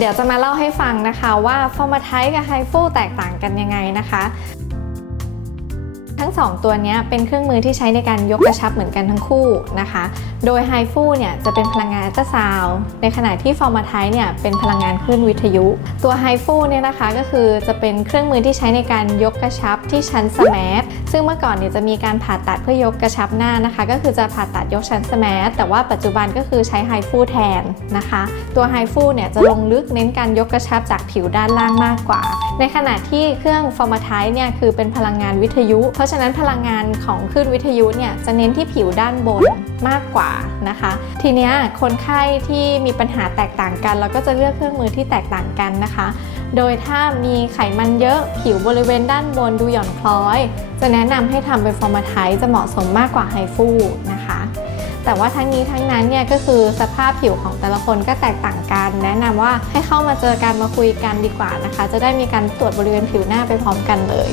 เดี๋ยวจะมาเล่าให้ฟังนะคะว่าฟอร์มาไทกับไฮฟูแตกต่างกันยังไงนะคะ ทั้ง 2 ตัวนี้เป็นเครื่องมือที่ใช้ในการยกกระชับเหมือนกันทั้งคู่นะคะ โดยไฮฟูเนี่ยจะเป็นพลังงานอัลตราซาวด์ในขณะที่ฟอร์มาไทเนี่ยเป็นพลังงานคลื่นวิทยุ ตัวไฮฟูเนี่ยนะคะก็คือจะเป็นเครื่องมือที่ใช้ในการยกกระชับที่ชั้นสมาร์ทซึ่งเมื่อก่อนเนี่ยจะมีการผ่าตัดเพื่อยกกระชับหน้านะคะ ก็คือจะผ่าตัดยกชั้นสมาร์ทแต่ว่าปัจจุบันก็คือใช้ไฮฟูแทนนะคะ ตัวไฮฟูเนี่ยจะลงลึกเน้นการยกกระชับจากผิวด้านล่างมากกว่า ในขณะที่เครื่องฟอร์มาไทเนี่ยคือเป็นพลังงานวิทยุ เพราะฉะนั้นพลังงานของคลื่นวิทยุเนี่ยจะเน้นที่ผิวด้านบนมากกว่านะคะ ทีเนี้ยคนไข้ที่มีปัญหาแตกต่างกัน เราก็จะเลือกเครื่องมือที่แตกต่างกันนะคะ โดยถ้ามีไขมันเยอะผิวบริเวณด้านบนดูหย่อนคล้อย จะแนะนำให้ทำเป็นฟอร์มาไทจะเหมาะสมมากกว่าไฮฟูนะ แต่ว่าทั้งนี้ทั้งนั้นเนี่ยก็คือสภาพผิวของแต่ละคนก็แตกต่างกัน แนะนำว่าให้เข้ามาเจอกันมาคุยกันดีกว่านะคะ จะได้มีการตรวจบริเวณผิวหน้าไปพร้อมกันเลย